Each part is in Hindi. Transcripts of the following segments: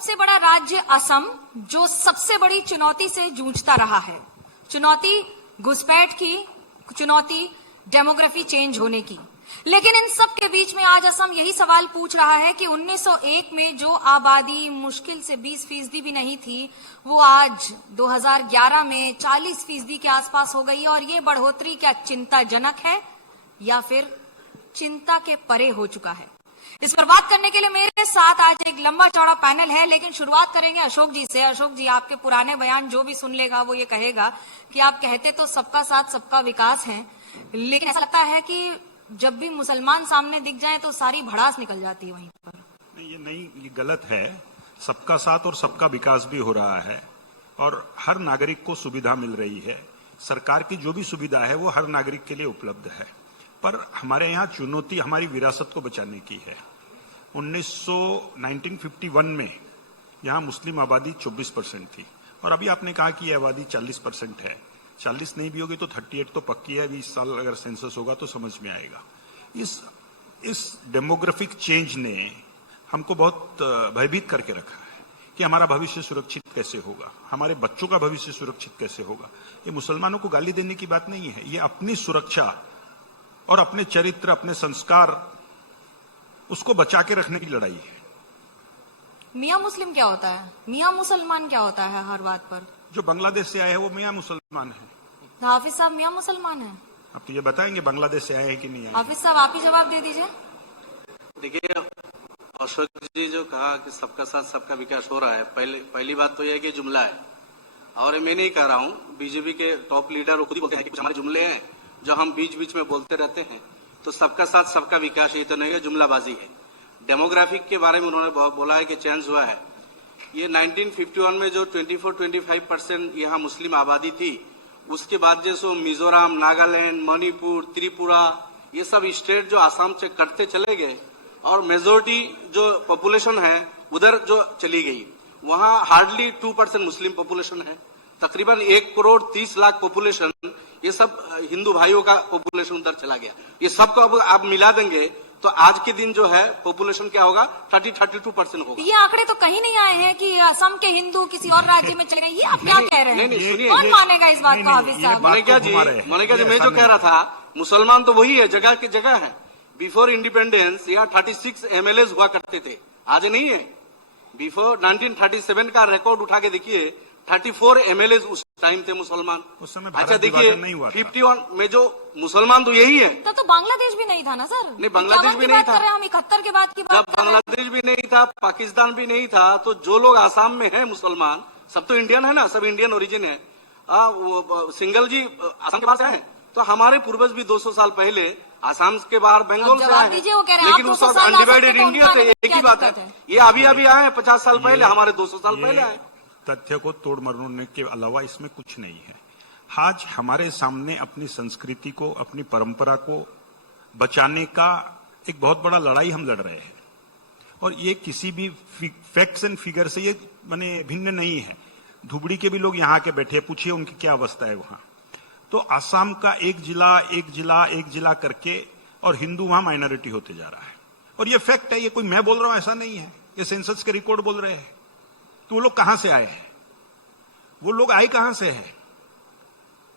सबसे बड़ा राज्य असम, जो सबसे बड़ी चुनौती से जूझता रहा है, चुनौती घुसपैठ की, चुनौती डेमोग्राफी चेंज होने की। लेकिन इन सब के बीच में आज असम यही सवाल पूछ रहा है कि 1901 में जो आबादी मुश्किल से 20% भी नहीं थी, वो आज 2011 में 40% के आसपास हो गई। और ये बढ़ोतरी क्या चिंताजनक है या फिर चिंता के परे हो चुका है? इस पर बात करने के लिए मेरे साथ आज एक लंबा चौड़ा पैनल है, लेकिन शुरुआत करेंगे अशोक जी से। अशोक जी, आपके पुराने बयान जो भी सुन लेगा वो ये कहेगा कि आप कहते तो सबका साथ सबका विकास है, लेकिन ऐसा लगता है कि जब भी मुसलमान सामने दिख जाए तो सारी भड़ास निकल जाती है वहीं पर। नहीं, ये गलत है। सबका साथ और सबका विकास भी हो रहा है और हर नागरिक को सुविधा मिल रही है। सरकार की जो भी सुविधा है वो हर नागरिक के लिए उपलब्ध है। पर हमारे यहाँ चुनौती हमारी विरासत को बचाने की है। 1951 में यहाँ मुस्लिम आबादी 24% थी और अभी आपने कहा कि ये आबादी 40% है। 40 नहीं भी होगी तो 38 तो पक्की है। 20 साल अगर सेंसस होगा तो समझ में आएगा। इस डेमोग्राफिक चेंज ने हमको बहुत भयभीत करके रखा है कि हमारा भविष्य सुरक्षित कैसे होगा, हमारे बच्चों का भविष्य सुरक्षित कैसे होगा। ये मुसलमानों को गाली देने की बात नहीं है, ये अपनी सुरक्षा और अपने चरित्र, अपने संस्कार, उसको बचा के रखने की लड़ाई है। मियां मुस्लिम क्या होता है, मियां मुसलमान क्या होता है? हर बात पर जो बांग्लादेश से आए हैं वो मियां मुसलमान है। हाफिज साहब मियां मुसलमान है? अब तो ये बताएंगे बांग्लादेश से आए हैं कि नहीं आए। हाफिज साहब आप ही जवाब दे दीजिए। देखिए, अशोक जी जो कहा कि सबका साथ सबका विकास हो रहा है, पहली बात तो यह है कि जुमला है। और मैं नहीं कह रहा हूँ, बीजेपी के टॉप लीडर वो खुद ही बोलते हैं कि कुछ हमारे जुमले हैं जो हम बीच बीच में बोलते रहते हैं। तो सबका साथ सबका विकास ये तो नहीं है, जुमलाबाजी है। डेमोग्राफिक के बारे में उन्होंने बोला है कि चेंज हुआ है। ये 1951 में जो 24-25% यहाँ मुस्लिम आबादी थी, उसके बाद जैसे मिजोरम, नागालैंड, मणिपुर, त्रिपुरा, ये सब स्टेट जो आसाम से कटते चले गए और मेजोरिटी जो पॉपुलेशन है उधर जो चली गई, वहाँ हार्डली 2% मुस्लिम पॉपुलेशन है। तकरीबन 1,30,00,000 पॉपुलेशन, ये सब हिंदू भाइयों का पॉपुलेशन उधर चला गया। ये सबको अब आप मिला देंगे तो आज के दिन जो है पॉपुलेशन क्या होगा, 30-32% होगा। ये आंकड़े तो कहीं नहीं आए हैं कि असम के हिंदू किसी और राज्य में चले गए। ये आप क्या कह रहे हैं? नहीं, सुनिए, कौन मानेगा इस बात को? हाफिज साहब, मैंने क्या जी, मैं जो कह रहा था, मुसलमान तो वही है, जगह की जगह है। बिफोर इंडिपेंडेंस यहाँ 36 MLAs हुआ करते थे, आज नहीं है। बिफोर 1937 का रिकॉर्ड उठा के देखिए, 34 MLAs उस टाइम थे मुसलमान। उस समय अच्छा देखिए, 51 में जो मुसलमान तो यही है। तो बांग्लादेश भी नहीं था ना सर? नहीं, बांग्लादेश भी नहीं था। हम 71 के बाद की बात कर रहे हैं। बांग्लादेश भी नहीं था, पाकिस्तान भी नहीं था। तो जो लोग आसाम में हैं मुसलमान, सब तो इंडियन है ना, सब इंडियन ओरिजिन है। सिंगल जी आसाम के बाहर से आए हैं, तो हमारे पूर्वज भी 200 साल पहले आसाम के बाहर बंगाल से आए हैं, लेकिन उस वक्त अनडिवाइडेड इंडिया थे। एक ही बात है, ये अभी आए हैं 50 साल पहले, हमारे 200 साल पहले आए। तथ्य को तोड़ मरोड़ने के अलावा इसमें कुछ नहीं है। आज हमारे सामने अपनी संस्कृति को, अपनी परंपरा को बचाने का एक बहुत बड़ा लड़ाई हम लड़ रहे हैं और ये किसी भी फैक्ट्स एंड फिगर से ये भिन्न नहीं है। धुबड़ी के भी लोग यहाँ के बैठे, पूछिए उनकी क्या अवस्था है वहां। तो आसाम का एक जिला करके और हिंदू वहां माइनॉरिटी होते जा रहा है और ये फैक्ट है। ये कोई मैं बोल रहा हूं ऐसा नहीं है, ये सेंसस के रिकॉर्ड बोल रहे हैं। तो वो लोग कहां से आए हैं? वो लोग आए कहां से हैं?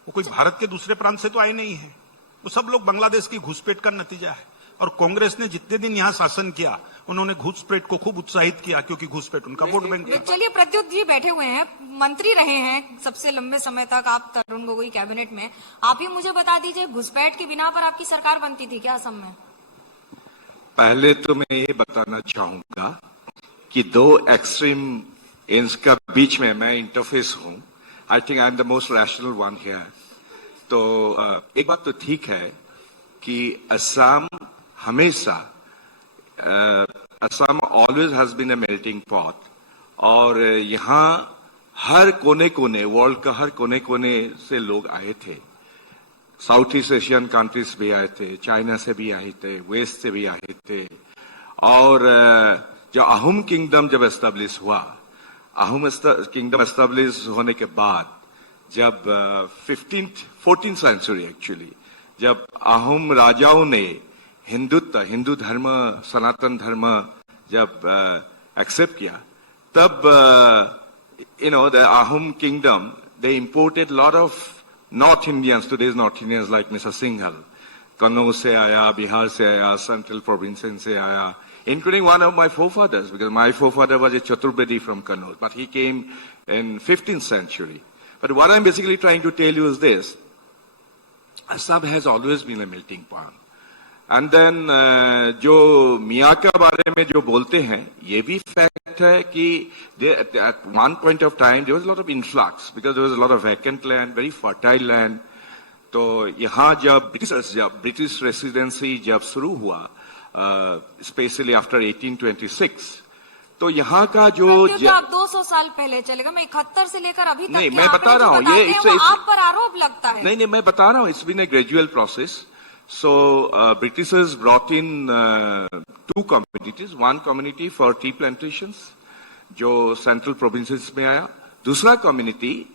वो कोई भारत के दूसरे प्रांत से तो आए नहीं है। वो सब लोग बांग्लादेश की घुसपैठ का नतीजा है। और कांग्रेस ने जितने दिन यहां शासन किया, उन्होंने घुसपैठ को खूब उत्साहित किया, क्योंकि घुसपैठ उनका वोट बैंक है। चलिए, प्रद्युत जी बैठे हुए हैं, मंत्री रहे हैं सबसे लंबे समय तक आप तरुण गोगोई कैबिनेट में। आप ही मुझे बता दीजिए, घुसपैठ की बिना पर आपकी सरकार बनती थी क्या असम में? पहले तो मैं ये बताना चाहूंगा कि दो एक्सट्रीम एंड्स का बीच में मैं इंटरफेस हूं। I think I am the most rational one here. तो एक बात तो ठीक है कि असम हमेशा, Assam always has been a melting pot और यहाँ हर कोने कोने, वर्ल्ड का हर कोने कोने से लोग आए थे। साउथ ईस्ट एशियन कंट्रीज भी आए थे, चाइना से भी आए थे, वेस्ट से भी आए थे। और जो अहोम किंगडम जब एस्टेब्लिश हुआ, अहोम किंगडम एस्टेब्लिश होने के बाद जब 14th सेंचुरी एक्चुअली, जब अहोम राजाओं ने हिंदू धर्म, सनातन धर्म जब एक्सेप्ट किया, तब the Ahom kingdom, they imported a lot of North Indians, today's North Indians like Mr. Singhal. Kannauj se aaya, Bihar se aaya, Central Province se aaya, including one of my forefathers, because my forefather was a Chaturbedi from Kannauj, but he came in 15th century. But what I'm basically trying to tell you is this. Assam has always been a melting pot. And then जो मियाँ के बारे में जो बोलते हैं, ये भी fact है कि at one point of time there was a lot of influx because there was a lot of vacant land, very fertile land. तो यहाँ जब British residency जब शुरू हुआ, especially after 1826, तो यहाँ का जो क्योंकि आप 200 साल पहले चलेगा, मैं 71 से लेकर अभी तक नहीं, मैं बता रहा हूँ ये आप पर आरोप लगता है। नहीं, मैं बता रहा हूँ, it's been a gradual process. So Britishers brought in two communities. One community for tea plantations, जो central provinces में आया. दूसरा community,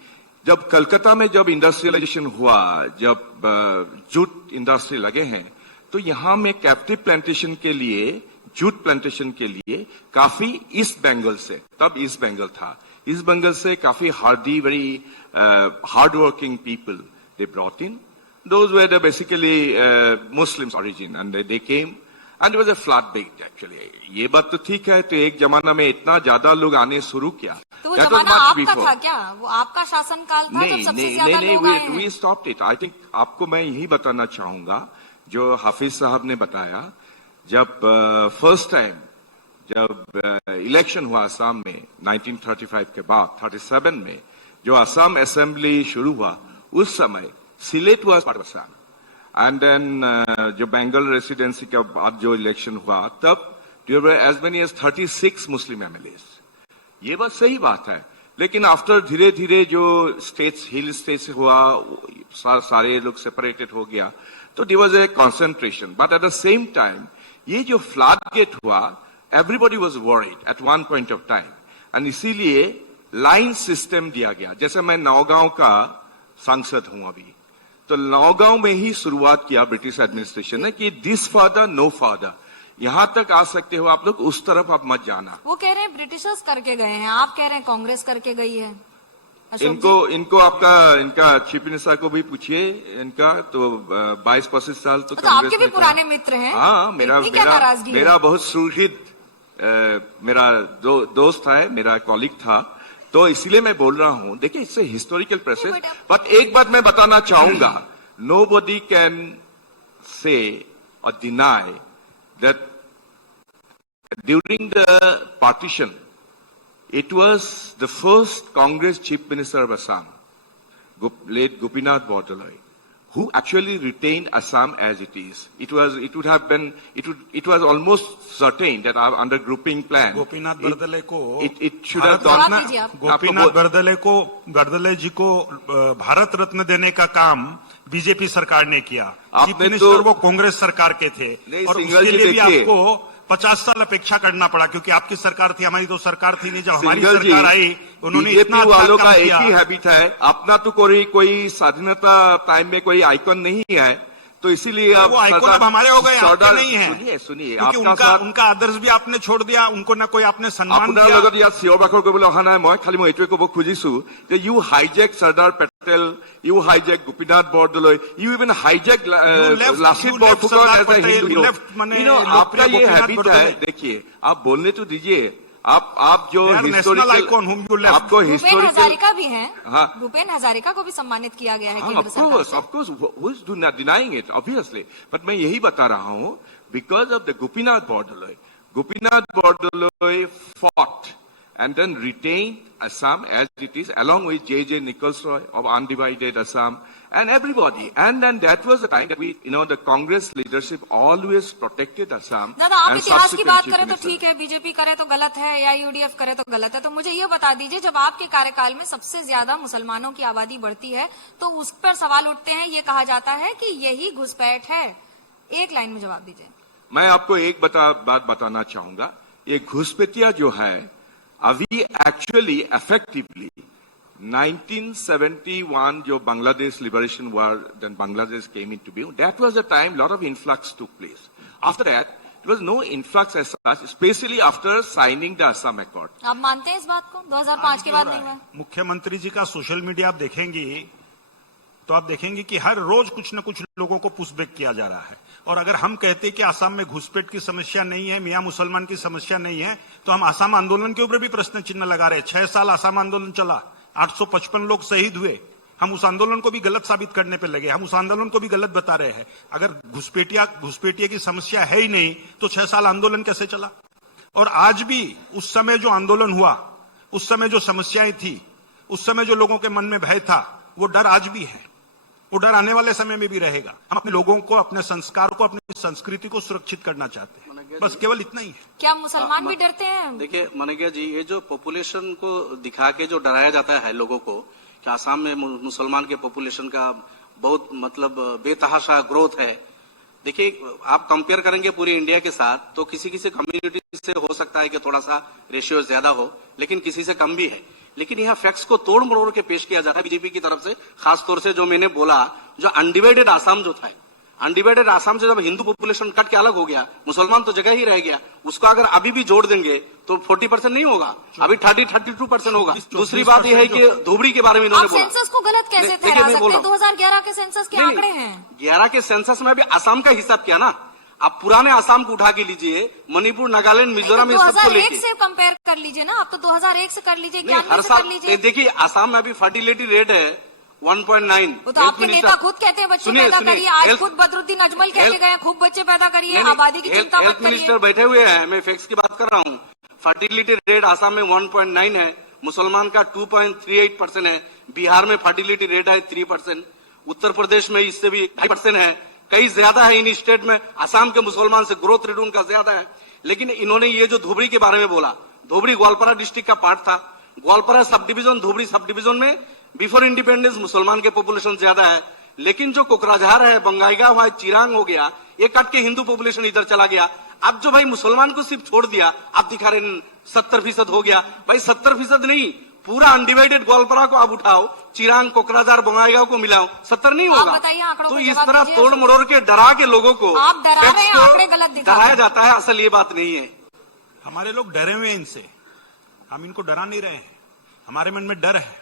जब कलकत्ता में जब industrialization हुआ, जब जूट इंडस्ट्री लगे हैं, तो यहाँ में captive plantation के लिए, जूट प्लांटेशन के लिए काफी ईस्ट बंगाल से, तब ईस्ट बंगाल था, ईस्ट बंगाल से काफी Hardy, very hard working people they brought in. Those were the basically Muslims origin, and they came, and it was a floodgate actually. ये बात तो ठीक है, तो एक जमाना में इतना ज्यादा लोग आने शुरू किया. तो वो जमाना आपका था क्या? वो आपका शासनकाल था जब सबसे ज्यादा लोग आए हैं? We stopped it. I think आपको मैं यही बताना चाहूंगा, जो हाफिज साहब ने बताया, जब फर्स्ट टाइम जब इलेक्शन हुआ असम में 1935 के बाद 37 में जो असम असेंबली शुरू हुआ, उस समय Sylhet was part of Assam, and then जो बंगाल रेसिडेंसी के बाद जो इलेक्शन हुआ, तब there were as many as 36 Muslim MLAs. ये बात सही बात है, लेकिन आफ्टर धीरे धीरे जो स्टेट्स, हिल स्टेट्स हुआ, सारे लोग सेपरेटेड हो गया, तो there was a concentration. But at the same time ये जो फ्लड गेट हुआ, everybody was worried at one point of time, and इसीलिए लाइन सिस्टम दिया गया. जैसे मैं नौगांव का सांसद हूं अभी, तो नौगांव में ही शुरुआत किया ब्रिटिश एडमिनिस्ट्रेशन ने कि दिस फादर नो फादर, यहां तक आ सकते हो आप लोग, उस तरफ आप मत जाना. वो कह रहे हैं ब्रिटिशर्स करके गए हैं, आप कह रहे हैं कांग्रेस करके गई है. इनको इनका चीफ मिनिस्टर को भी पूछिए, इनका तो 22-25 साल तो आपके भी पुराने मित्र हैं. हाँ, मेरा बहुत सुहृद मेरा दोस्त है, मेरा कॉलीग था, तो इसलिए मैं बोल रहा हूं. देखिए, इससे हिस्टोरिकल प्रोसेस. बट एक बात मैं बताना चाहूंगा, नोबडी कैन से और deny that during the partition it was the first Congress Chief Minister of Assam, late Gopinath Bordoloi, who actually retained Assam as it is. It was almost certain that under grouping plan, Gopinath Bardoloi को it should have done. Gopinath बरदले जी को भारत रत्न देने का काम बीजेपी सरकार ने किया. चीफ मिनिस्टर वो कांग्रेस सरकार के थे, और उसके लिए भी आपको 50 साल अपेक्षा करना पड़ा, क्योंकि आपकी सरकार थी, हमारी तो सरकार थी नहीं. जब हमारी सरकार आई, उन्होंने इतना अच्छा वालों का काम एक किया. ही हैबिट है, अपना तो कोई स्वाधीनता टाइम में कोई आइकन नहीं है, तो इसीलिए वो आइकन अब हमारे हो गए, आपके नहीं है. सुनिए, क्योंकि उनका आदर्श भी आपने छोड़ दिया, उनको ना कोई आपने सम्मान दिया. আপোনাৰ লগত ইয়াত চিঞৰ বাখৰ কৰিবলৈ অহা নাই মই, খালি মই এইটোৱে ক'ব খুজিছো যে you hijack Sardar Patel, you hijack Gopinath Bordoloi, you even hijack Lachit Borphukan as a Hindu. आपका ये हैबिट है. देखिए, आप बोलने तो दीजिए. आप जो हिस्टोरिकल, आपको भूपेन हजारिका भी हैं. हाँ, भूपेन हजारिका को भी सम्मानित किया गया है केंद्र सरकार से. Of course, who is not denying it, obviously. But मैं यही बता रहा हूँ, because of the Gopinath Bordoloi fought and then retained Assam as it is, along with J.J. Nichols Roy of Undivided Assam, and everybody. And then that was the time that the Congress leadership always protected Assam. दादा, आप इतिहास की बात करें तो ठीक है, बीजेपी करे तो गलत है, या यूडीएफ करे तो गलत है. तो मुझे ये बता दीजिए, जब आपके कार्यकाल में सबसे ज्यादा मुसलमानों की आबादी बढ़ती है, तो उस पर सवाल उठते हैं, ये कहा जाता है कि यही घुसपैठ है. एक लाइन में जवाब दीजिए. मैं आपको एक बात बताना चाहूंगा. ये घुसपैठिया जो है, अभी एक्चुअली इफेक्टिवली 1971 जो Bangladesh liberation war, then Bangladesh came into being, that was the time lot of influx took place. After that, it There was no influx as such, especially after signing the Assam Accord. आप मानते हैं इस बात को 2005 के बाद नहीं हुआ? मुख्यमंत्री जी का सोशल मीडिया आप देखेंगी तो आप देखेंगे कि हर रोज कुछ न कुछ लोगों को पुशबैक किया जा रहा है। और अगर हम कहते कि आसाम में घुसपैठ की समस्या नहीं है, मियां मुसलमान की समस्या नहीं है, तो हम आसाम आंदोलन के ऊपर भी प्रश्न चिन्ह लगा रहे हैं। 6 साल आसाम आंदोलन चला, 855 लोग शहीद हुए। हम उस आंदोलन को भी गलत साबित करने पे लगे, हम उस आंदोलन को भी गलत बता रहे हैं। अगर घुसपैठिया की समस्या है ही नहीं तो 6 साल आंदोलन कैसे चला? और आज भी उस समय जो आंदोलन हुआ, उस समय जो समस्याएं थी, उस समय जो लोगों के मन में भय था, वो डर आज भी है, वो डर आने वाले समय में भी रहेगा। हम अपने लोगों को, अपने संस्कार को, अपनी संस्कृति को सुरक्षित करना चाहते हैं, बस केवल इतना ही है। क्या मुसलमान भी डरते हैं? देखिए मनैया जी, ये जो पॉपुलेशन को दिखा के जो डराया जाता है लोगों को कि आसाम में मुसलमान के पॉपुलेशन का बहुत मतलब बेतहाशा ग्रोथ है। देखिए आप कंपेयर करेंगे पूरी इंडिया के साथ तो किसी किसी कम्युनिटी से हो सकता है कि थोड़ा सा रेशियो ज्यादा हो, लेकिन किसी से कम भी है। लेकिन यहाँ फैक्ट्स को तोड़ मरोड़ के पेश किया जाता है बीजेपी की तरफ से। खासतौर से जो मैंने बोला, जो अनडिवाइडेड आसाम जो था, अनडिवाइडेड आसाम से जब हिंदू पॉपुलेशन कट के अलग हो गया, मुसलमान तो जगह ही रह गया, उसको अगर अभी भी जोड़ देंगे तो 40% नहीं होगा, अभी 32% होगा। दूसरी बात यह है कि धोबड़ी के बारे में इन्होंने बोला। सेंसस को गलत कैसे ठहरा सकते हैं? 2011 के सेंसस के आंकड़े हैं। 11 के सेंसस में भी आसाम का हिसाब किया ना, आप पुराने आसाम को उठा के लीजिए, मणिपुर, नागालैंड, मिजोरम, तो सबको 2001 लेके से कंपेयर कर लीजिए ना, आप तो 2001 से कर लीजिए, नहीं, हर 91 से साल कर लीजिए। देखिए आसाम में अभी फर्टिलिटी रेट है 1.9। वो तो आपके नेता खुद कहते हैं बच्चे पैदा करिए। आज खुद बदरुद्दीन अजमल कह के गए खूब बच्चे पैदा करिए, आबादी की चिंता मत हेल्थ करिए। मिनिस्टर बैठे हुए हैं, मैं फैक्ट्स की बात कर रहा हूँ। फर्टिलिटी रेट आसाम में 1.9 है, मुसलमान का 2.38% है, बिहार में फर्टिलिटी रेट है 3%, उत्तर प्रदेश में इससे भी 2.5% है, कई ज्यादा है इन स्टेट में। आसाम के मुसलमान से ग्रोथ रेट उनका ज्यादा है। लेकिन इन्होंने ये जो धोबड़ी के बारे में बोला, धोबड़ी ग्वालपारा डिस्ट्रिक्ट का पार्ट था। Gwalpara sub division, धोबड़ी sub division में बिफोर इंडिपेंडेंस मुसलमान के पॉपुलेशन ज्यादा है। लेकिन जो कोकराझार है, बंगाईगांव वहां चिरांग हो गया, ये कट के हिंदू पॉपुलेशन इधर चला गया। अब जो भाई मुसलमान को सिर्फ छोड़ दिया, आप दिखा रहे 70% हो गया। भाई 70% नहीं, पूरा अनडिवाइडेड ग्वालपारा को आप उठाओ, चिरांग, कोकराझार, बंगाईगांव को मिलाओ, 70 नहीं होगा। बताइए आंकड़ों तो को इस जवाब तरह दीजिए। तोड़ मरोड़ के डरा के लोगों को आप डरा रहे हैं, facts को आंकड़े गलत दिखा रहे डराया हैं। जाता है, असल ये बात नहीं है। हमारे लोग डरे हुए हैं इनसे, हम इनको डरा नहीं रहे हैं, हमारे मन में डर है।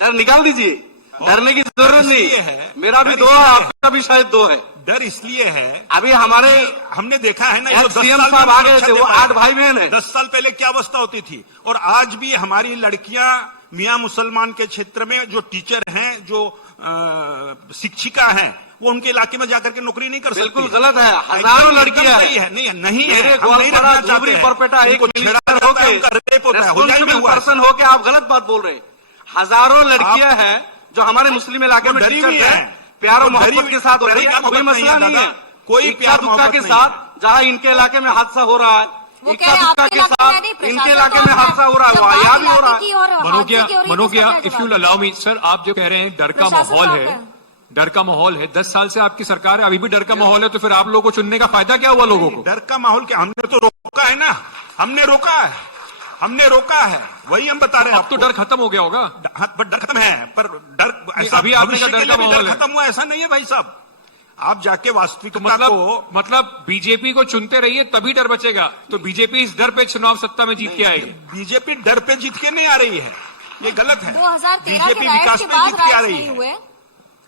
डर निकाल दीजिए, डरने की जरूरत नहीं इसलिए है। है, मेरा भी डर 2 है, इसलिए आपका भी शायद 2 है। डर इसलिए है, अभी हमारे हमने देखा है ना, जो 10 सीएम साल साहब में आ गए थे, सुरक्षा वो दे पाए। 8 भाई बहन है। 10 साल पहले क्या अवस्था होती थी, और आज भी हमारी लड़कियां मियां मुसलमान के क्षेत्र में जो टीचर हैं, जो शिक्षिका हैं, वो उनके इलाके में जाकर के नौकरी नहीं कर सकती। बिल्कुल गलत है, हजारों लड़कियां नहीं है, नहीं है, मेरे हम नहीं ग्वालपारा, रखना चाहते धुबरी, हैं। बरपेटा एक उनको छेड़ा मिनिस्टर जाता है, होके, उनका रेप होता है, हुजाई में रेस्पॉन्सिबल हुआ है। पर्सन होके आप गलत बात बोल रहे हैं। हजारों लड़कियां हैं जो हमारे मुस्लिम इलाके में डरी टीचर हुई हैं, है, प्यार और वो डरी मोहब्बत हुई- के साथ हो डरी रही का है, कोई मोहब्बत मसला नहीं नहीं है है। दादा, कोई इक्का प्यार दुक्का मोहब्बत के नहीं साथ जहां इनके इलाके में हादसा हो रहा है, वो इक्का कह रहे हैं दुक्का आपके के इलाके में साथ नहीं, इनके प्रशासन इलाके तो में आपका- हादसा हो रहा है, जब वहां बात यहाँ भी हो रहा इलाके की और है। हादसे की हो रही है, तो सबका if you allow me sir, आप जो कह रहे हैं डर का प्रशासन माहौल तो है, आपका डर का माहौल है, 10 साल से आपकी सरकार है, अभी भी डर का माहौल है, तो फिर आप लोगों को चुनने का फायदा क्या हुआ लोगों को? डर का माहौल क्या, हमने तो रोका है ना, हमने रोका है, वही हम बता रहे हैं। अब तो डर खत्म हो गया होगा। डर खत्म है, पर डर ऐसा अभी आपने भविष्य कहा के डर का लिए भी माहौल डर है। खत्म हुआ, ऐसा नहीं है भाई साहब। आप जाके वास्तविकता को, मतलब बीजेपी को चुनते रहिए तभी डर बचेगा। तो बीजेपी इस डर पे चुनाव सत्ता में जीत के आएगी। बीजेपी डर पे जीत के नहीं आ रही है, ये गलत है। 2013 के बीजेपी राइट्स विकास के पे बाद जीत के आ राइट्स रही नहीं है। हुए।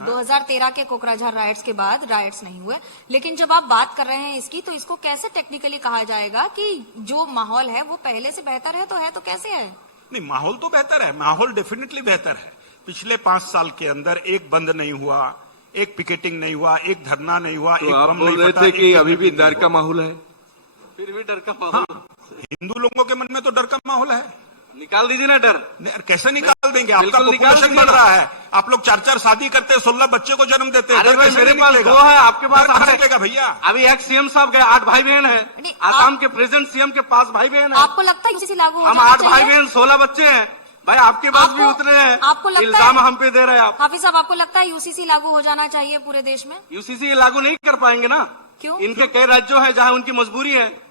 2013 के कोकराझार राइट्स के बाद राइट्स नहीं हुए। लेकिन जब आप बात कर रहे हैं इसकी, तो इसको कैसे टेक्निकली कहा जाएगा कि जो माहौल है वो पहले से बेहतर है? तो कैसे है? नहीं, माहौल तो बेहतर है, माहौल डेफिनेटली बेहतर है। पिछले 5 साल के अंदर एक बंद नहीं हुआ, एक पिकेटिंग नहीं हुआ, एक धरना नहीं हुआ, तो एक आप बम बोल नहीं रहे फटा, थे एक कि अभी भी पिकेटिंग डर नहीं का हुआ। माहौल है। फिर भी डर का माहौल हिंदू लोगों के मन में तो डर का माहौल है। निकाल दीजिए ना डर। नहीं, कैसे निकाल देंगे? आपका बिल्कुल निकाल पॉपुलेशन दीजिए बढ़ ना। रहा है, आप लोग 4-4 शादी करते हैं, 16 बच्चे को जन्म देते हैं। अरे डर भाई कैसे मेरे नहीं पास निकलेगा? 2 है, आपके पास डर कहाँ 8 निकलेगा भैया? अभी एक सीएम साहब गए, 8 भाई बहन है। नहीं, आसाम के प्रेजेंट सीएम के 5 भाई बहन है। आपको लगता है यूसीसी लागू हो हम जाना 8 भाई चाहिए? बहन 16 बच्चे हैं। भाई आपके पास भी आपको- उतने हैं, आपको लगता इल्जाम है- हम पे दे रहे हैं आप। हाफिज साहब, आपको लगता है यूसीसी लागू हो जाना चाहिए पूरे देश में? यूसीसी लागू नहीं कर पाएंगे ना। क्यों? इनके कई राज्यों है जहां उनकी मजबूरी है,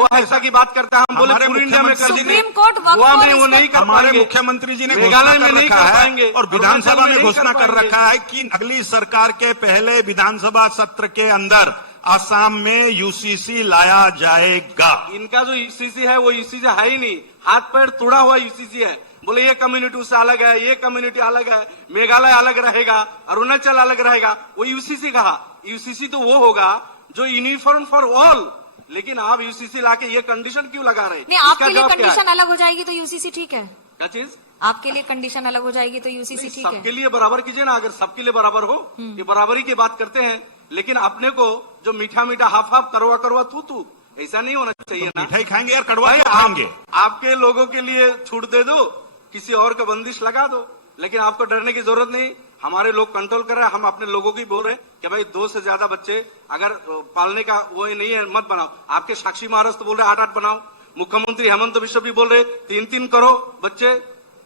वो ऐसा की बात करते हैं। हम बोले हमारे पूरी इंडिया में कर मुख्यमंत्री देंगे, सुप्रीम कोर्ट वक्फ गोवा में और वो नहीं कर हमारे पाएंगे, मुख्यमंत्री जी ने घोषणा मेघालय में कर नहीं रखा कर है पाएंगे, और विधानसभा अरुणाचल में नहीं घोषणा कर कर पाएंगे। रखा है कि अगली सरकार के पहले विधानसभा सत्र के अंदर आसाम में यूसीसी लाया जाएगा। इनका जो यूसीसी है वो यूसीसी है ही नहीं, हाथ पैर तोड़ा हुआ यूसीसी है। बोले ये कम्युनिटी उससे अलग है, ये कम्युनिटी अलग है, मेघालय अलग रहेगा, अरुणाचल अलग रहेगा, वो यूसीसी कहा। यूसीसी तो वो होगा जो यूनिफॉर्म फॉर ऑल, लेकिन आप यूसीसी लाके ये कंडीशन क्यों लगा रहे? नहीं, आपके लिए कंडीशन अलग हो जाएगी तो यूसीसी ठीक है। क्या चीज? आपके लिए कंडीशन अलग हो जाएगी तो यूसीसी ठीक है। सबके लिए बराबर कीजिए ना, अगर सबके लिए बराबर हो, ये बराबरी की बात करते हैं, लेकिन अपने को जो मीठा मीठा हाफ हाफ करवा करवा तू ऐसा नहीं होना चाहिए ना। मिठाई खाएंगे यार, कड़वा क्यों खाएंगे? आपके लोगों के लिए छूट दे दो, किसी और का बंदिश लगा दो, लेकिन आपको डरने की जरूरत नहीं। हमारे लोग कंट्रोल कर रहे हैं, हम अपने लोगों की बोल रहे हैं कि भाई 2 से ज्यादा बच्चे अगर पालने का वो नहीं है मत बनाओ। आपके साक्षी महाराज तो बोल रहे 8-8 बनाओ, मुख्यमंत्री हेमंत बिश्व भी बोल रहे 3-3 करो बच्चे।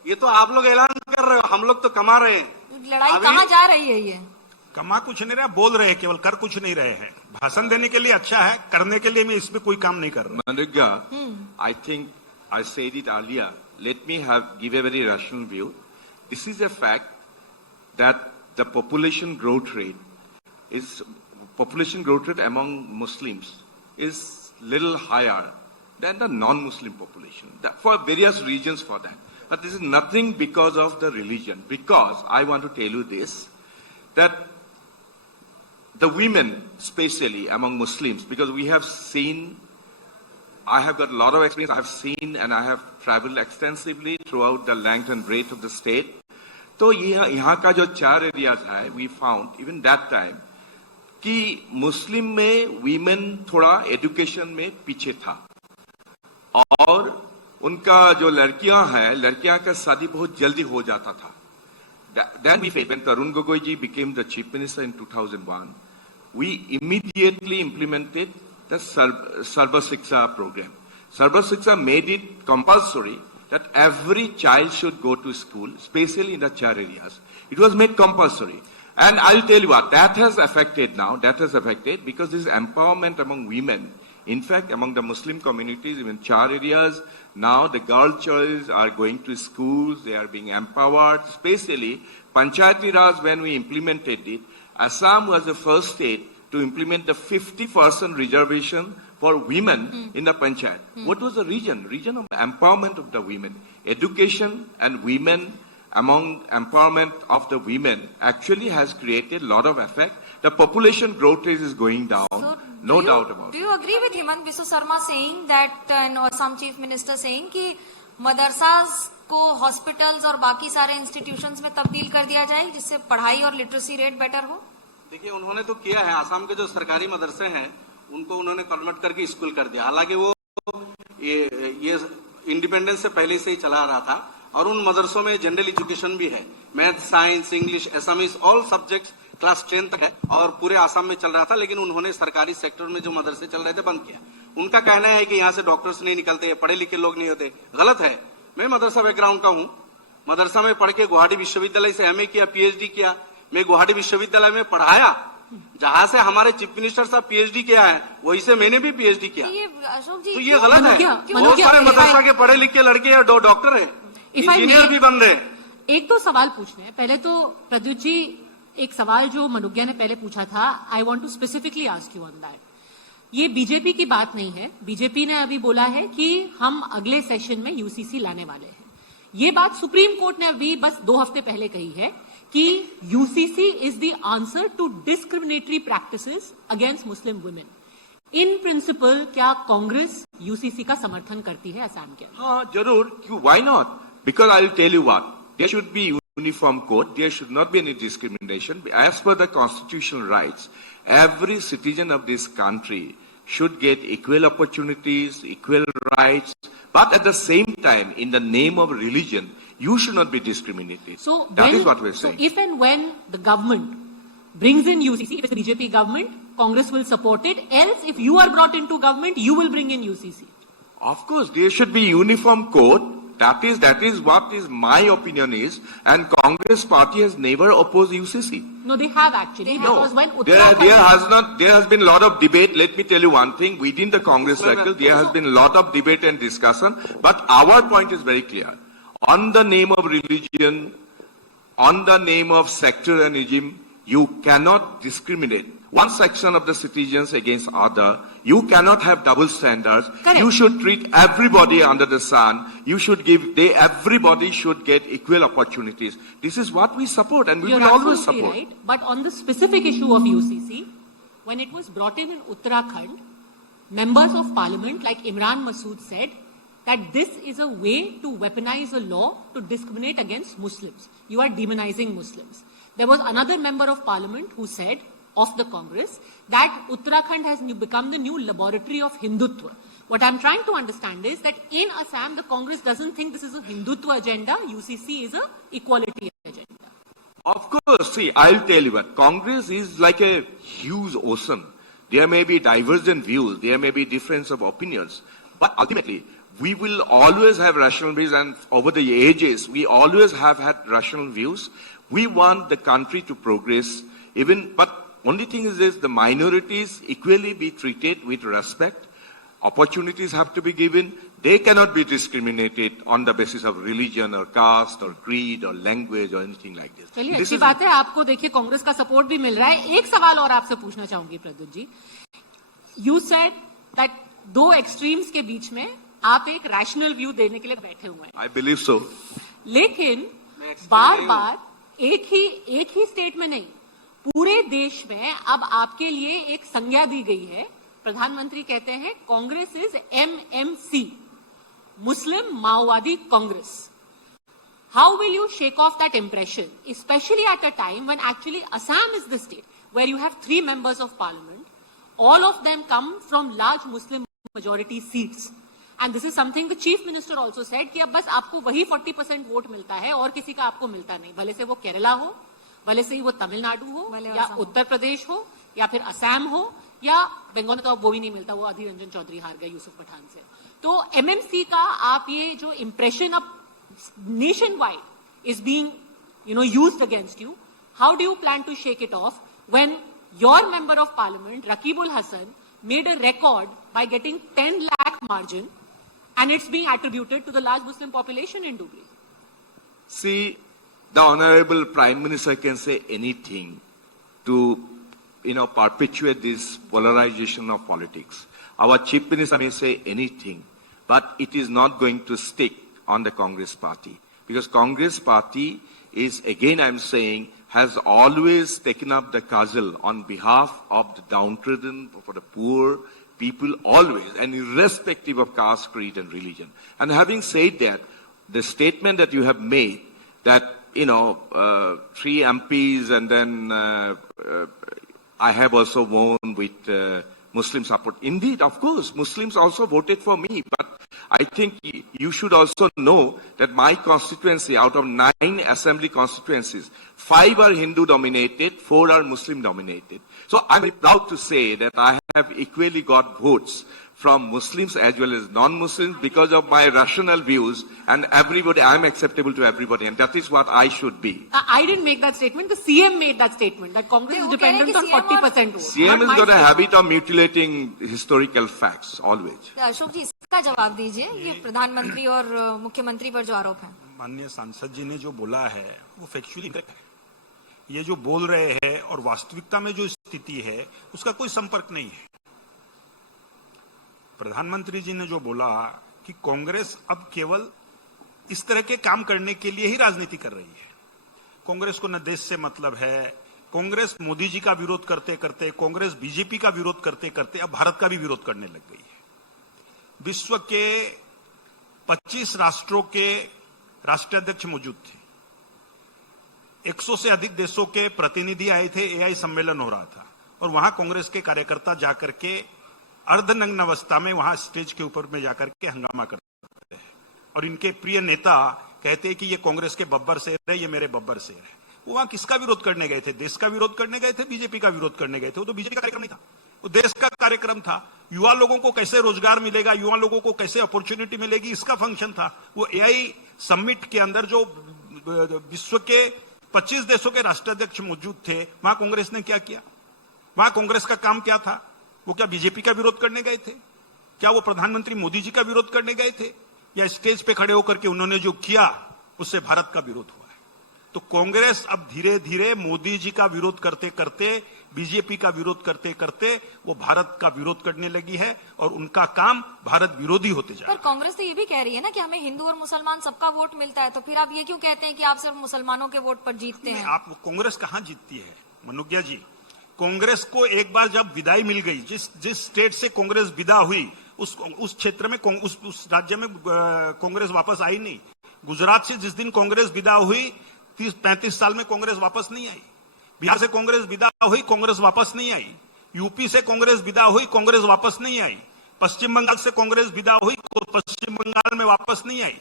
ये तो आप लोग ऐलान कर रहे हो, हम लोग तो कमा रहे हैं। लड़ाई कहाँ जा रही है? ये कमा कुछ नहीं रहा, बोल रहे हैं, केवल कर कुछ नहीं रहे हैं। भाषण देने के लिए अच्छा है, करने के लिए मैं इसमें कोई काम नहीं कर रहा। Manurga, I think I said it earlier. Let me give a very rational view. This is a fact that the population growth rate among Muslims is little higher than the non-Muslim population. For various reasons for that. But this is nothing because of the religion. Because I want to tell you this, that the women, especially among Muslims, because we have seen, I have got a lot of experience, I have seen and I have traveled extensively throughout the length and breadth of the state. तो यहाँ का जो 4 एरियाज है, we found even that time कि मुस्लिम में वीमेन थोड़ा एजुकेशन में पीछे था और उनका जो लड़कियां हैं, लड़कियां का शादी बहुत जल्दी हो जाता था. Then we faced, when Tarun Gogoi ji became the chief minister in 2001, we immediately implemented the Sarva Shiksha program. Sarva Shiksha made it compulsory that every child should go to school, especially in the 4 areas. It was made compulsory. And I'll tell you what, that has affected now, because this empowerment among women, in fact, among the Muslim communities, even 4 areas, now the girl children are going to schools, they are being empowered, especially Panchayati Raj, when we implemented it, Assam was the first state to implement the 50% reservation for women in the Panchayat. What was the region? Region of empowerment of the women. Education and women, among empowerment of the women, actually has created a lot of effect. The population growth rate is going down, So, no doubt about it. Do you agree with Himant Biswa Sarma saying that, and some chief minister saying कि मदरसास को हॉस्पिटल्स और बाकी सारे इंस्टीट्यूशंस में तब्दील कर दिया जाए जिससे पढ़ाई और लिटरेसी रेट बेटर हो? देखिए, उन्होंने तो किया है. आसाम के जो सरकारी मदरसे हैं उनको उन्होंने कन्वर्ट करके स्कूल कर दिया. हालांकि वो ये इंडिपेंडेंस से पहले से ही चला रहा था और उन मदरसों में जनरल एजुकेशन भी है. Math, science, English, Assamese, all subjects class 10 तक है और पूरे आसाम में चल रहा था. लेकिन उन्होंने सरकारी सेक्टर में जो मदरसे चल रहे थे बंद किया. उनका कहना है कि यहाँ से डॉक्टर्स नहीं निकलते, पढ़े लिखे लोग नहीं होते. गलत है. मैं मदरसा बैकग्राउंड का हूँ. मदरसा में पढ़ के गुवाहाटी विश्वविद्यालय से MA किया, PhD किया. मैं गुवाहाटी विश्वविद्यालय में पढ़ाया. जहां से हमारे चीफ मिनिस्टर साहब PhD किया है, वही से मैंने भी PhD किया. ये अशोक जी, तो ये गलत है. बहुत सारे मदरसा के पढ़े लिखे लड़के डॉक्टर है, इंजीनियर भी बन रहे. एक दो सवाल पूछने हैं. पहले तो प्रद्युत जी, एक सवाल जो मनुग्या ने पहले पूछा था, I want to specifically ask you on that. ये बीजेपी की बात नहीं है. बीजेपी ने अभी बोला है कि हम अगले सेशन में यूसीसी लाने वाले हैं. ये बात सुप्रीम कोर्ट ने अभी बस 2 हफ्ते पहले कही है कि UCC is the answer to discriminatory practices against Muslim women. In principle क्या कांग्रेस यूसीसी का समर्थन करती है असम के? हाँ, जरूर. Why not? Because I'll tell you what, there should be uniform code. There should not be any discrimination. As per the constitutional rights, every citizen of this country should get equal opportunities, equal rights. But at the same time, in the name of religion, you should not be discriminated. So that is what we're saying. So if and when the government brings in UCC, if it's the BJP government, Congress will support it. Else, if you are brought into government, you will bring in UCC. Of course, there should be uniform code. That is what is my opinion is. And Congress party has never opposed UCC. No, they have actually. Because when there has been a lot of debate. Let me tell you one thing. Within the Congress circle, there has been a lot of debate and discussion. But our point is very clear. On the name of religion, on the name of sectarianism, You cannot discriminate one section of the citizens against other. You cannot have double standards. Correct. You should treat everybody under the sun. You should everybody should get equal opportunities. This is what we support, and we You're will always absolutely support. right. But on the specific issue of UCC, when it was brought in Uttarakhand, members of parliament like Imran Masood said that this is a way to weaponize a law to discriminate against Muslims. You are demonizing Muslims. There was another member of parliament who said, of the Congress, that Uttarakhand has become the new laboratory of Hindutva. What I'm trying to understand is that in Assam, the Congress doesn't think this is a Hindutva agenda. UCC is a equality agenda. Of course, see, I'll tell you what, Congress is like a huge ocean. There may be divergent views, there may be difference of opinions, but ultimately, we will always have rational views, and over the ages, we always have had rational views. We want the country to progress, but only thing is this, the minorities equally be treated with respect. Opportunities have to be given. They cannot be discriminated on the basis of religion or caste or creed or language or anything like this. चलिए अच्छी बात है, आपको देखिए कांग्रेस का सपोर्ट भी मिल रहा है. एक सवाल और आपसे पूछना चाहूंगी प्रद्युत जी. You said that दो एक्सट्रीम्स के बीच में आप एक रैशनल व्यू देने के लिए बैठे हुए हैं. I believe so. लेकिन बार बार एक ही स्टेट में नहीं, पूरे देश में अब आपके लिए एक संज्ञा दी गई है. प्रधानमंत्री कहते हैं कांग्रेस इज MMC, मुस्लिम माओवादी Congress. How will you shake off that impression, especially at a time when actually Assam is the state where you have 3 members of parliament, all of them come from large Muslim majority seats. And this is something the chief minister also said कि अब बस आपको वही 40% वोट मिलता है और किसी का आपको मिलता नहीं, भले से वो केरला हो, भले से ही वो तमिलनाडु हो, या उत्तर प्रदेश हो, या फिर असम हो, या बंगाल में तो अब वो भी नहीं मिलता, वो अधीर रंजन चौधरी हार गए यूसुफ पठान से. तो MMC का आप ये जो impression अब nationwide is being used against you, how do you plan to shake it off when your member of parliament Rakibul Hasan made a record by getting 10 lakh margin and it's being attributed to the large Muslim population in Dhubri? See, the Honorable Prime Minister can say anything to, perpetuate this polarization of politics. Our Chief Minister may say anything, but it is not going to stick on the Congress party. Because Congress party is, again I'm saying, has always taken up the cudgel on behalf of the downtrodden, for the poor people, always, and irrespective of caste, creed, and religion. And having said that, the statement that you have made, that, 3 MPs and then I have also won with Muslim support. Indeed, of course, Muslims also voted for me, but I think you should also know that my constituency, out of 9 assembly constituencies, 5 are Hindu dominated, 4 are Muslim dominated. So I'm very proud to say that I have equally got votes from Muslims as well as non-Muslims because of my rational views, and everybody, I'm acceptable to everybody, and that is what I should be. I didn't make that statement. The CM made that statement, that Congress is dependent on 40% vote. CM has got a habit of mutilating historical facts, always. Ashok जी, इसका जवाब दीजिए. ये प्रधानमंत्री और मुख्यमंत्री पर जो आरोप है. माननीय सांसद जी ने जो बोला है वो फैक्चुअली इनकरेक्ट है. ये जो बोल रहे हैं और वास्तविकता में जो स्थिति है उसका कोई संपर्क नहीं है. प्रधानमंत्री जी ने जो बोला कि कांग्रेस अब केवल इस तरह के काम करने के लिए ही राजनीति कर रही है. कांग्रेस को न देश से मतलब है. कांग्रेस मोदी जी का विरोध करते करते, कांग्रेस बीजेपी का विरोध करते करते अब भारत का भी विरोध करने लग गई है. विश्व के 25 राष्ट्रों के राष्ट्राध्यक्ष मौजूद थे. 100 से अधिक देशों के प्रतिनिधि आए थे. AI सम्मेलन हो रहा था और वहां कांग्रेस के कार्यकर्ता जाकर के अर्धनग्न अवस्था में वहां स्टेज के ऊपर में जाकर के हंगामा करते हैं और इनके प्रिय नेता कहते हैं कि ये कांग्रेस के बब्बर शेर है, ये मेरे बब्बर शेर है. वो वहां किसका विरोध करने गए थे? देश का विरोध करने गए थे, बीजेपी का विरोध करने गए थे? वो तो बीजेपी का कार्यक्रम नहीं था, वो देश का कार्यक्रम था. युवा लोगों को कैसे रोजगार मिलेगा, युवा लोगों को कैसे अपॉर्चुनिटी मिलेगी, इसका फंक्शन था. वो AI समिट के अंदर जो विश्व के 25 देशों के राष्ट्राध्यक्ष मौजूद थे, वहां कांग्रेस ने क्या किया? वहां कांग्रेस का काम क्या था? वो क्या बीजेपी का विरोध करने गए थे? क्या वो प्रधानमंत्री मोदी जी का विरोध करने गए थे? या स्टेज पे खड़े होकर के उन्होंने जो किया उससे भारत का विरोध हुआ है? तो कांग्रेस अब धीरे धीरे मोदी जी का विरोध करते करते, बीजेपी का विरोध करते करते वो भारत का विरोध करने लगी है और उनका काम भारत विरोधी होते जा रहा पर कांग्रेस तो ये भी कह रही है ना कि हमें हिंदू और मुसलमान सबका वोट मिलता है, तो फिर आप ये क्यों कहते हैं कि आप सिर्फ मुसलमानों के वोट पर जीतते है। हैं? आप कांग्रेस कहां जीतती है मनोज्ञा जी? कांग्रेस को एक बार जब विदाई मिल गई, जिस स्टेट से कांग्रेस विदा हुई उस क्षेत्र में, उस राज्य में कांग्रेस वापस आई नहीं। गुजरात से जिस दिन कांग्रेस विदा हुई 30-35 साल में कांग्रेस वापस नहीं आई। बिहार से कांग्रेस विदा हुई, कांग्रेस वापस नहीं आई। यूपी से कांग्रेस विदा हुई, कांग्रेस वापस नहीं आई। पश्चिम बंगाल से कांग्रेस विदा हुई, पश्चिम बंगाल में वापस नहीं आई।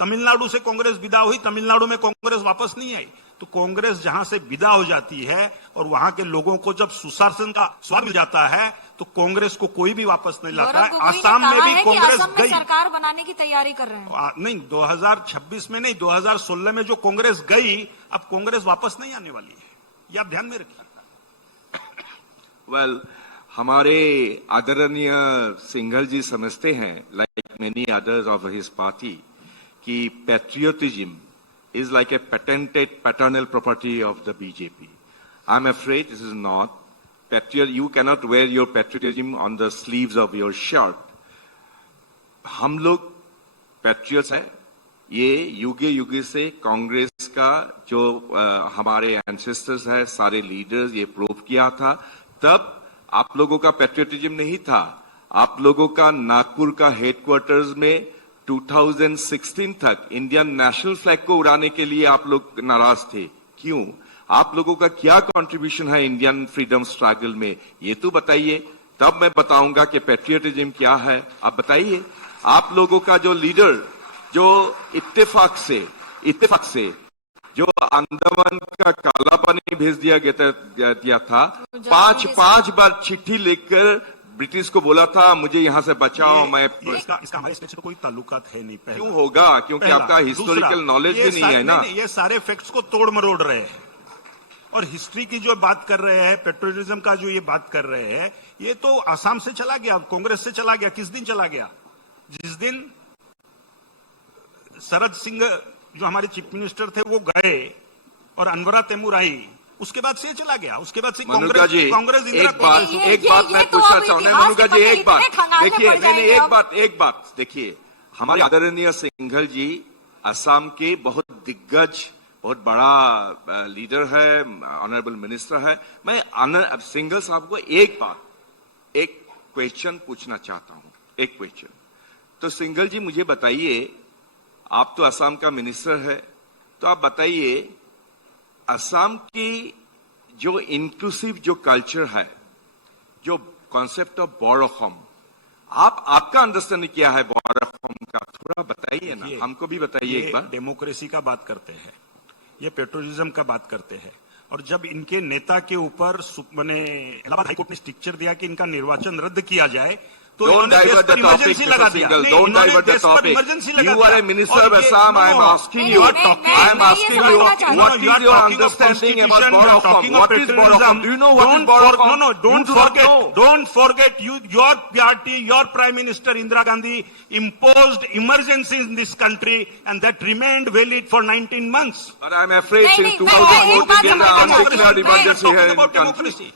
तमिलनाडु से कांग्रेस विदा हुई, तमिलनाडु में कांग्रेस वापस नहीं आई। तो कांग्रेस जहां से विदा हो जाती है और वहां के लोगों को जब सुशासन का स्वाद मिल जाता है तो कांग्रेस को कोई भी वापस नहीं लाता है। आसाम में भी कांग्रेस गई, सरकार बनाने की तैयारी कर रहे हैं। नहीं, 2026 में नहीं, 2016 में जो कांग्रेस गई, अब कांग्रेस वापस नहीं आने वाली है, ये आप ध्यान में रखिए। वेल, हमारे आदरणीय सिंघल जी समझते हैं, like many others of his party, कि patriotism is like a patented paternal property of the BJP. I'm afraid this is not. You cannot wear your patriotism on the sleeves of your shirt. हम लोग patriots हैं। ये युगे युगे से कांग्रेस का जो हमारे ancestors हैं, सारे leaders ये प्रूव किया था। तब आप लोगों का patriotism नहीं था। आप लोगों का नागपुर का हेडक्वार्टर्स में 2016 तक इंडियन नेशनल फ्लैग को उड़ाने के लिए आप लोग नाराज थे। क्यों? आप लोगों का क्या कंट्रीब्यूशन है इंडियन फ्रीडम स्ट्रगल में, ये तो बताइए, तब मैं बताऊंगा कि पैट्रियटिज्म क्या है। आप बताइए, आप लोगों का जो लीडर जो इत्तेफाक से जो अंडमान का काला पानी भेज दिया था, पांच बार चिट्ठी लिखकर ब्रिटिश को बोला था मुझे यहां से बचाओ। मैं इसका हमारे स्टेट से कोई ताल्लुकात है नहीं। क्यों होगा? क्योंकि आपका हिस्टोरिकल नॉलेज भी नहीं है ना। ये सारे फैक्ट्स को तोड़ मरोड़ रहे हैं और हिस्ट्री की जो बात कर रहे हैं, पेट्रोलिज्म का जो ये बात कर रहे हैं, ये तो आसाम से चला गया, कांग्रेस से चला गया। किस दिन चला गया? जिस दिन शरद सिंह जो हमारे चीफ मिनिस्टर थे वो गए और अनवरा तैमूर आई, उसके बाद से चला गया। उसके बाद से कांग्रेस एक बात मैं पूछना चाहूंगा मनुका जी, एक बात देखिए, नहीं एक बात देखिए, हमारे आदरणीय सिंघल जी असम के बहुत दिग्गज, बहुत बड़ा लीडर है, ऑनरेबल मिनिस्टर है। मैं सिंघल साहब को एक क्वेश्चन पूछना चाहता हूं, एक क्वेश्चन। तो सिंघल जी मुझे बताइए, आप तो असम का मिनिस्टर है, तो आप बताइए असम की जो इंक्लूसिव जो कल्चर है, जो कॉन्सेप्ट ऑफ बोडोखम, आपका अंडरस्टैंडिंग क्या है बोडोखम का? थोड़ा बताइए ना, हमको भी बताइए एक बार। डेमोक्रेसी का बात करते हैं, ये पेट्रोलिज्म का बात करते हैं, और जब इनके नेता के ऊपर इलाहाबाद हाईकोर्ट ने स्ट्रिक्चर दिया कि इनका निर्वाचन रद्द किया जाए, तो Don't divert the topic, Mr. Singhal. Don't divert the topic. You are a minister of Assam. I am asking you. What is your understanding about Bodokham? What is Bodokham? Do you know what is Bodokham? No, don't forget. Your party, your Prime Minister Indira Gandhi imposed emergency in this country, and that remained valid for 19 months. But I am afraid since 2014 there is an undeclared emergency here in the country.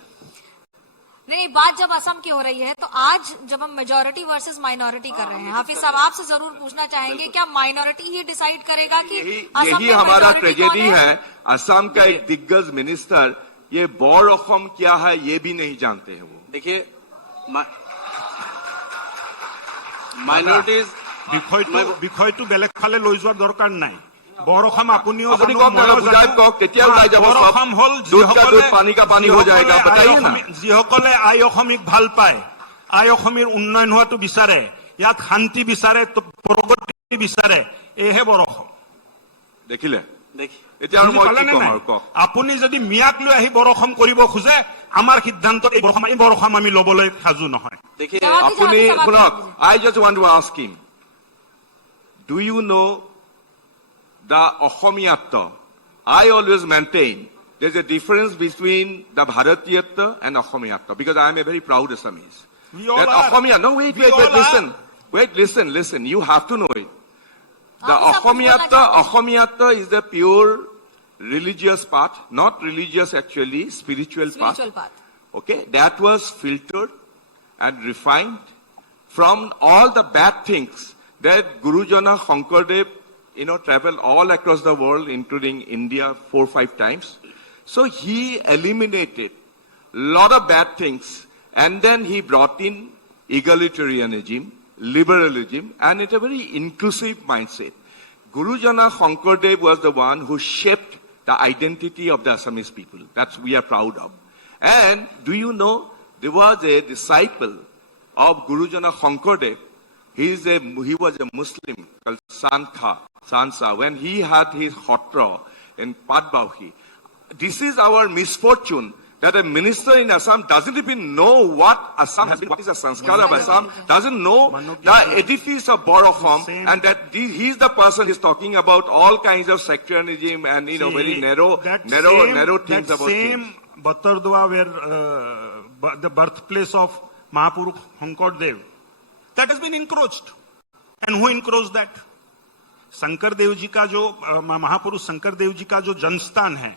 नहीं, बात जब असम की हो रही है तो आज जब हम मेजोरिटी वर्सेस माइनॉरिटी कर रहे हैं, हाफिज साहब आपसे जरूर पूछना चाहेंगे, क्या माइनॉरिटी ही डिसाइड करेगा कि यही हमारा ट्रेजेडी है। असम का एक दिग्गज मिनिस्टर ये बोडोखम क्या है ये भी नहीं जानते हैं वो। देखिए, माइनॉरिटीज বিষয়টো বেলেগ ফালে লৈ যোৱাৰ দৰকাৰ নাই। বৰখাম আপুনিও अपनी पानी का पानी हो जाएगा, बताइए ना। যিসকলে আই অসমীক ভাল পায়, আই অসমীৰ উন্নয়ন হোৱাটো বিচাৰে, ইয়াত শান্তি বিচাৰে, প্ৰগতি বিচাৰে, এহে বৰখাম। দেখিলে, এতিয়া আপুনি যদি মিয়াক লৈ আহি বৰখাম কৰিব খোজে, আমাৰ সিদ্ধান্তত এই বৰখাম আমি লবলৈ সাজু নহয়। আপুনি শুনক, I just want to ask him, do you know the Assamiyatva? I always maintain there's a difference between the Bharatiyatva and Assamiyatva, because I am a very proud Assamese. That Assamiyatva, no, wait, listen, you have to know it. The Assamiyatva is the pure religious path, not religious actually, spiritual path. Spiritual path. Okay, that was filtered and refined from all the bad things that Gurujana Shankardev, traveled all across the world, including India 4 or 5 times. So he eliminated a lot of bad things, and then he brought in egalitarianism, liberalism, and it's a very inclusive mindset. Gurujana Shankardev was the one who shaped the identity of the Assamese people. That's we are proud of. And do you know, there was a disciple of Gurujana Shankardev. He was a Muslim called Sansa. When he had his hotra in Patbauhi, this is our misfortune that a minister in Assam doesn't even know what Assam has been, what is the sanskar of Assam, doesn't know the edifice of Boropham, and that he is the person who is talking about all kinds of sectarianism and very narrow things about things. Batardua, where the birthplace of Mahapurush Shankardev, that has been encroached. And who encroached that? Shankar Dev ji का जो महापुरुष शंकर देव जी का जो जन्मस्थान है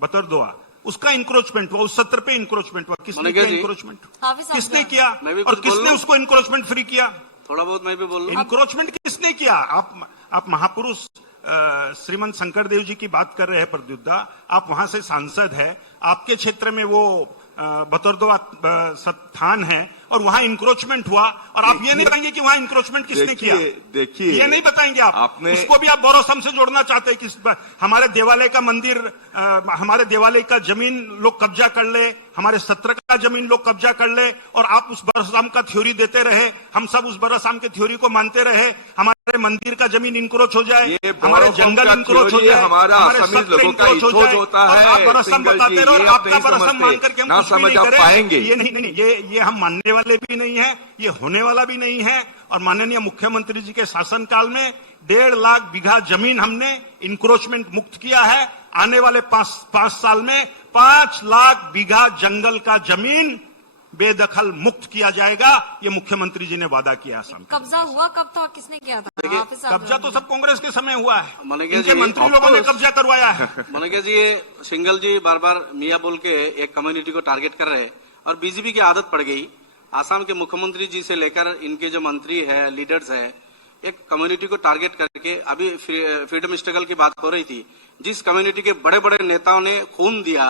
बतरदोआ, उसका इंक्रोचमेंट हुआ, उस सत्र पे इंक्रोचमेंट हुआ. किसने किया इंक्रोचमेंट? किसने किया? और किसने उसको इंक्रोचमेंट फ्री किया? थोड़ा बहुत मैं भी बोल लूं. इंक्रोचमेंट किसने किया? आप महापुरुष श्रीमंत शंकर देव जी की बात कर रहे हैं प्रद्युद्धा, आप वहां से सांसद है, आपके क्षेत्र में वो बतरदोआ स्थान है और वहां इंक्रोचमेंट हुआ, और आप ये नहीं बताएंगे कि वहां इंक्रोचमेंट किसने किया? देखिए, ये नहीं बताएंगे आप. उसको भी आप बोरोसम से जोड़ना चाहते हैं कि हमारे देवालय का मंदिर, हमारे देवालय का जमीन लोग कब्जा कर ले, हमारे सत्र का जमीन लोग कब्जा कर ले, और आप उस बोरोसम का थ्योरी देते रहे, हम सब उस बोरोसम के थ्योरी को मानते रहे, हमारे मंदिर का जमीन इंक्रोच हो जाए, हमारे जंगल इंक्रोच हो जाए, हमारे सत्र इंक्रोच हो जाए, आप बोरोसम बताते रहो और आपका बोरोसम मान करके हम कुछ भी नहीं करें. ये नहीं, ये हम मानने वाले भी नहीं है, ये होने वाला भी नहीं है. और माननीय मुख्यमंत्री जी के शासनकाल में 1.5 लाख बीघा जमीन हमने इंक्रोचमेंट मुक्त किया है. आने वाले 5 साल में 5 लाख बीघा जंगल का जमीन बेदखल मुक्त किया जाएगा. ये मुख्यमंत्री जी ने वादा किया असम. कब्जा हुआ कब था, किसने किया था? कब्जा तो सब कांग्रेस के समय हुआ है, मनोज इनके मंत्री लोगों ने कब्जा करवाया है. मनोज जी, सिंगल जी बार बार मियाँ बोल के एक कम्युनिटी को टारगेट कर रहे हैं, और बीजेपी की आदत पड़ गई. आसाम के मुख्यमंत्री जी से लेकर इनके जो मंत्री है, लीडर्स है, एक कम्युनिटी को टारगेट करके, अभी फ्रीडम स्ट्रगल की बात हो रही थी, जिस कम्युनिटी के बड़े बड़े नेताओं ने खून दिया,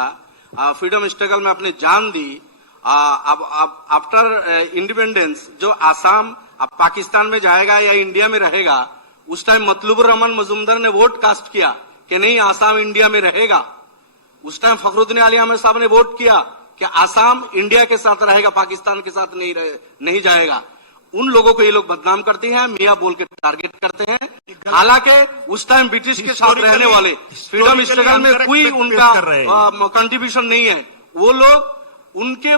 फ्रीडम स्ट्रगल में अपने जान दी, आफ्टर इंडिपेंडेंस जो आसाम अब पाकिस्तान में जाएगा या इंडिया में रहेगा, उस टाइम मतलूबुर रहमान मजूमदार ने वोट कास्ट किया कि नहीं आसाम इंडिया में रहेगा. उस टाइम फखरुद्दीन अली अहमद साहब ने वोट किया कि आसाम इंडिया के साथ रहेगा, पाकिस्तान के साथ नहीं जाएगा. उन लोगों को ये लोग बदनाम करते हैं, मियाँ बोल के टारगेट करते हैं. हालांकि उस टाइम ब्रिटिश के साथ रहने वाले फ्रीडम स्ट्रगल में कोई उनका कंट्रीब्यूशन नहीं है. वो लोग जिनके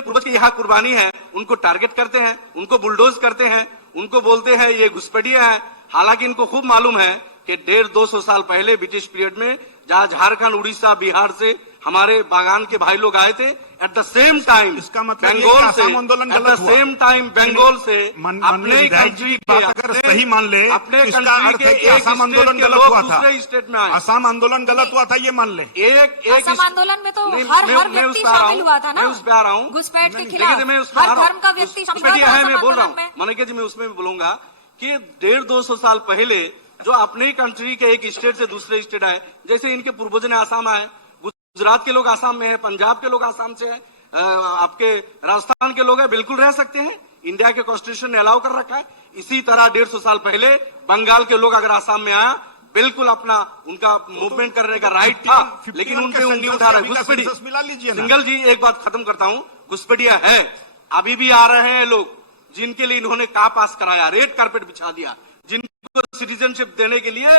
पूर्वज की यहाँ कुर्बानी है, उनको टारगेट करते हैं, उनको बुलडोज करते हैं, उनको बोलते हैं ये घुसपैठिया है. हालांकि इनको खूब मालूम है कि 150-200 साल पहले ब्रिटिश पीरियड में जहाँ झारखंड, उड़ीसा, बिहार से हमारे बागान के भाई लोग आए थे, at the same time Bengal से, at the same time Bengal से अपने कंट्री के, अगर सही मान ले, अपने कंट्री के असम आंदोलन गलत हुआ था, दूसरे स्टेट में आए. असम आंदोलन गलत हुआ था, ये मान ले. असम आंदोलन में तो हर व्यक्ति शामिल हुआ था ना. मैं उस पे आ रहा हूँ, घुसपैठ के खिलाफ हर धर्म का व्यक्ति शामिल हुआ था. मैं बोल रहा हूँ मनोज जी, मैं उसमें भी बोलूंगा कि 150-200 साल पहले जो अपने कंट्री के एक स्टेट से दूसरे स्टेट आए, जैसे इनके पूर्वज ने आसाम आए, गुजरात के लोग आसाम में है, पंजाब के लोग आसाम से है, आपके राजस्थान के लोग हैं, बिल्कुल रह सकते हैं. इंडिया के कॉन्स्टिट्यूशन ने अलाउ कर रखा है. इसी तरह 150 साल पहले बंगाल के लोग अगर आसाम में आया, बिल्कुल अपना उनका मूवमेंट करने का राइट था, लेकिन उनके उंगली उठा रहे. घुसपैठी, सिंगल जी एक बात खत्म करता हूं, घुसपैठिया है, अभी भी आ रहे हैं लोग जिनके लिए इन्होंने का पास कराया, रेड कारपेट बिछा दिया, जिनको सिटीजनशिप देने के लिए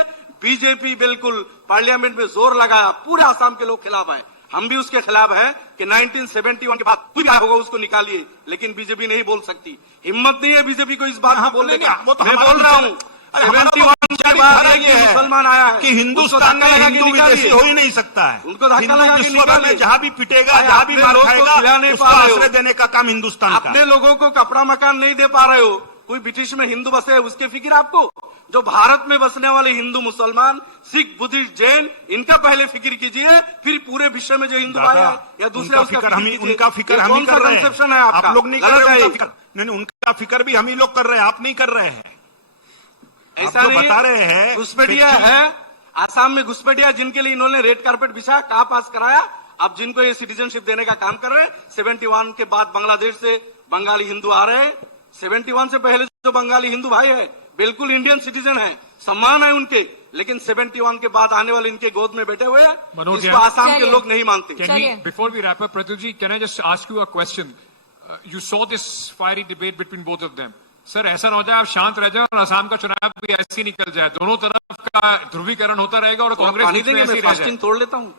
बीजेपी बिल्कुल पार्लियामेंट में जोर लगाया. पूरे आसाम के लोग खिलाफ है, हम भी उसके खिलाफ है कि 1971 के बाद कुछ होगा उसको निकालिए, लेकिन बीजेपी नहीं बोल सकती. हिम्मत नहीं है बीजेपी को इस बात को बोलने का. मैं बोल रहा हूँ 71 के बाद मुसलमान आया है कि हिंदुस्तान में हिंदू विदेशी हो ही नहीं सकता है. उनको धक्का लगा के निकालिए. जहाँ भी पिटेगा, जहाँ भी मार खाएगा, उसको आश्रय देने का काम हिंदुस्तान का. अपने लोगों को कपड़ा मकान नहीं दे पा रहे हो. कोई ब्रिटिश में हिंदू बसे है उसके फिक्र आपको? जो भारत में बसने वाले हिंदू मुसलमान सिख बुद्धिस्ट जैन इनका पहले फिक्र कीजिए, फिर पूरे विश्व में जो हिंदू भाई है या दूसरे उसका फिक्र कीजिए। उनका फिक्र हम ही कर रहे हैं, कंसेप्शन है आपका, आप लोग नहीं कर रहे गलत है। उनका फिक्र। नहीं, उनका फिक्र भी हम ही लोग कर रहे हैं, आप नहीं कर रहे हैं। ऐसा आप जो नहीं बता रहे हैं घुसपैठिया है, आसाम में घुसपैठिया जिनके लिए इन्होंने रेड कारपेट बिछाया, कहा पास कराया, अब जिनको ये सिटीजनशिप देने का काम कर रहे हैं। 71 के बाद बांग्लादेश से बंगाली हिंदू आ रहे हैं। 71 से पहले जो बंगाली हिंदू भाई है बिल्कुल इंडियन सिटीजन है, सम्मान है उनके, लेकिन 71 के बाद आने वाले इनके गोद में बैठे हुए हैं, मनोज इसको आसाम के चलिए। लोग नहीं मानते। Can we, before we wrap up, Pratyush ji, can I just ask you a question? You saw this fiery debate between both of them. Sir, ऐसा ना हो जाए आप शांत रह जाए और असम का चुनाव भी ऐसे ही निकल जाए, दोनों तरफ का ध्रुवीकरण होता रहेगा और कांग्रेस पानी बीच में देंगे, ऐसे मैं ही रह जाए। फास्टिंग तोड़ लेता हूँ।